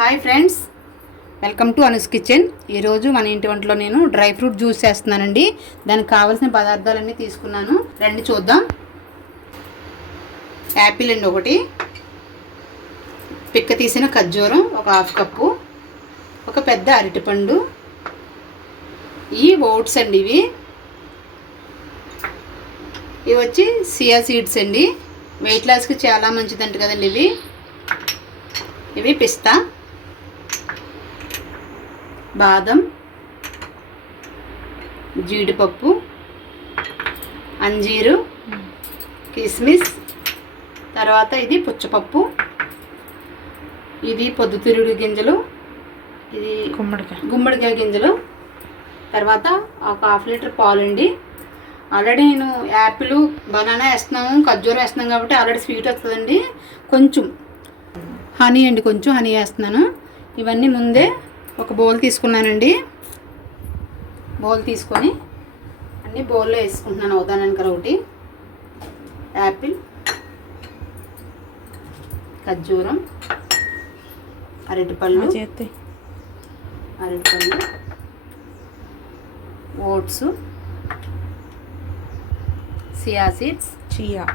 Hi friends, welcome to అనుస్ kitchen. ఈరోజు మన ఇంటి వంటలో నేను డ్రై ఫ్రూట్ జ్యూస్ చేస్తున్నానండి. దానికి కావాల్సిన పదార్థాలన్నీ తీసుకున్నాను, రండి చూద్దాం. యాపిల్ అండి ఒకటి, పిక్క తీసిన ఖర్జూరం ఒక హాఫ్ కప్పు, ఒక పెద్ద అరటిపండు, ఈ ఓట్స్ అండి. ఇవి వచ్చి సియా సీడ్స్ అండి. వెయిట్ లాస్కి చాలా మంచిదంట కదండి. ఇవి పిస్తా, బాదం, జీడిపప్పు, అంజీరు, కిస్మిస్, తర్వాత ఇది పుచ్చపప్పు, ఇది పొద్దుతిరుగుడు గింజలు, ఇది గుమ్మడికాయ గింజలు, తర్వాత ఒక హాఫ్ లీటర్ పాలు అండి. ఆల్రెడీ నేను యాపిల్ బనానా వేస్తున్నాము, ఖర్జూరం వేస్తున్నాం కాబట్టి ఆల్రెడీ స్వీట్ వస్తుందండి. కొంచెం హనీ అండి, కొంచెం హనీ వేస్తున్నాను. ఇవన్నీ ముందే ఒక బౌల్ తీసుకున్నానండి. బౌల్ తీసుకొని అన్నీ బౌల్లో వేసుకుంటున్నాను అవుతాననుక. ఒకటి యాపిల్, ఖర్జూరం, అరటిపళ్ళు, ఓట్స్, సియా సీడ్స్, చియా,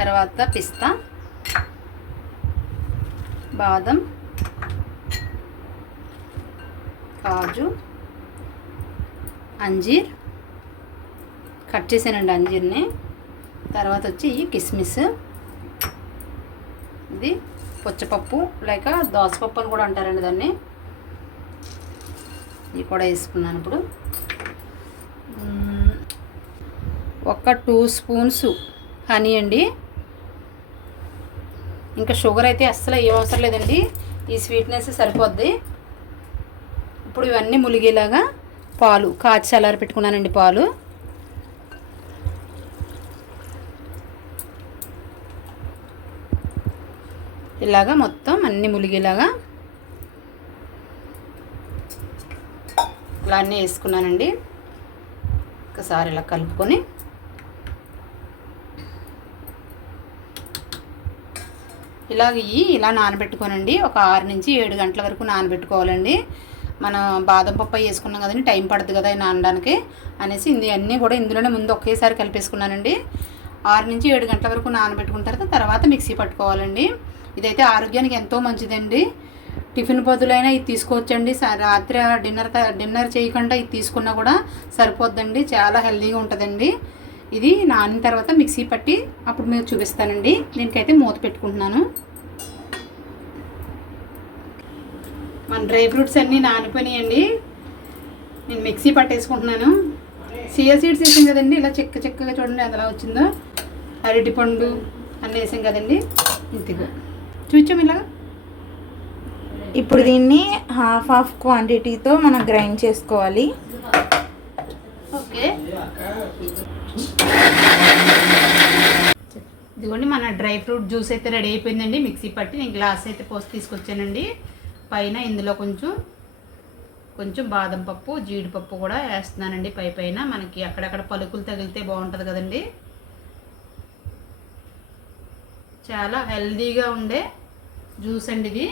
తర్వాత పిస్తా, బాదం, కాజు, అంజీర్ కట్ చేసానండి అంజీర్ని. తర్వాత వచ్చి ఈ కిస్మిస్, ఇది పుచ్చపప్పు లేక దోసపప్పు అని కూడా అంటారండి దాన్ని. ఇవి కూడా వేసుకున్నాను. ఇప్పుడు ఒక 2 స్పూన్స్ హనీ అండి. ఇంకా షుగర్ అయితే అస్సలు ఏం అవసరం లేదండి, ఈ స్వీట్నెస్ సరిపోద్ది. ఇప్పుడు ఇవన్నీ ములిగేలాగా పాలు కాచి చల్లారి పెట్టుకున్నానండి. పాలు ఇలాగా మొత్తం అన్నీ ములిగేలాగా ఇలా అన్నీ వేసుకున్నానండి. ఒకసారి ఇలా కలుపుకొని ఇలా నానబెట్టుకోనండి. ఒక 6 నుంచి 7 గంటల వరకు నానబెట్టుకోవాలండి. మనం బాదం పప్పు వేసుకున్నాం కదండి, టైం పడుతుంది కదా నానడానికి అనేసి అన్నీ కూడా ఇందులోనే ముందు ఒకేసారి కలిపేసుకున్నానండి. 6 నుంచి 7 గంటల వరకు నానబెట్టుకున్న తర్వాత మిక్సీ పట్టుకోవాలండి. ఇదైతే ఆరోగ్యానికి ఎంతో మంచిదండి. టిఫిన్ బదులైనా ఇది తీసుకోవచ్చండి. రాత్రి డిన్నర్ చేయకుండా ఇది తీసుకున్నా కూడా సరిపోద్దండి. చాలా హెల్తీగా ఉంటుందండి. ఇది నానిన తర్వాత మిక్సీ పట్టి అప్పుడు మీరు చూపిస్తానండి. దీనికైతే మూత పెట్టుకుంటున్నాను. మన డ్రై ఫ్రూట్స్ అన్నీ నానిపోయినాయండి. నేను మిక్సీ పట్టేసుకుంటున్నాను. సియా సీడ్స్ వేసాం కదండి, ఇలా చెక్కగా చూడండి ఎలా వచ్చిందో. అరటిపండు అన్నీ వేసాం కదండి, ఇంతగా చూచాం ఇలాగా. ఇప్పుడు దీన్ని హాఫ్ క్వాంటిటీతో మనం గ్రైండ్ చేసుకోవాలి. ఓకే, ఇదిగోండి మన డ్రై ఫ్రూట్ జ్యూస్ అయితే రెడీ అయిపోయిందండి. మిక్సీ పట్టి నేను గ్లాస్ అయితే పోసి తీసుకొచ్చానండి. పైన ఇందులో కొంచెం బాదం పప్పు, జీడిపప్పు కూడా వేస్తున్నానండి. పైన మనకి అక్కడక్కడ పలుకులు తగిలితే బాగుంటుంది కదండి. చాలా హెల్తీగా ఉండే జ్యూస్ అండి ఇది.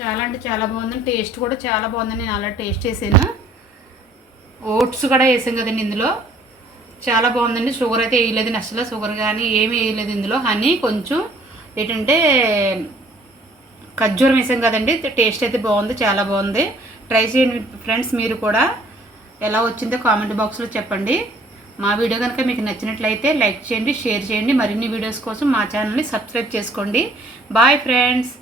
చాలా అంటే చాలా బాగుందండి. టేస్ట్ కూడా చాలా బాగుందండి. నేను అలా టేస్ట్ చేసాను. ఓట్స్ కూడా వేసాం కదండి ఇందులో. చాలా బాగుందండి. షుగర్ అయితే వేయలేదండి అసలు, షుగర్ కానీ ఏమీ వేయలేదు ఇందులో. హనీ కొంచెం ఏంటంటే ఖర్జూరం వేసాం కదండి. టేస్ట్ అయితే బాగుంది, చాలా బాగుంది. ట్రై చేయండి ఫ్రెండ్స్. మీరు కూడా ఎలా వచ్చిందో కామెంట్ బాక్స్లో చెప్పండి. మా వీడియో కనుక మీకు నచ్చినట్లయితే లైక్ చేయండి, షేర్ చేయండి. మరిన్ని వీడియోస్ కోసం మా ఛానల్ని సబ్స్క్రైబ్ చేసుకోండి. Bye friends.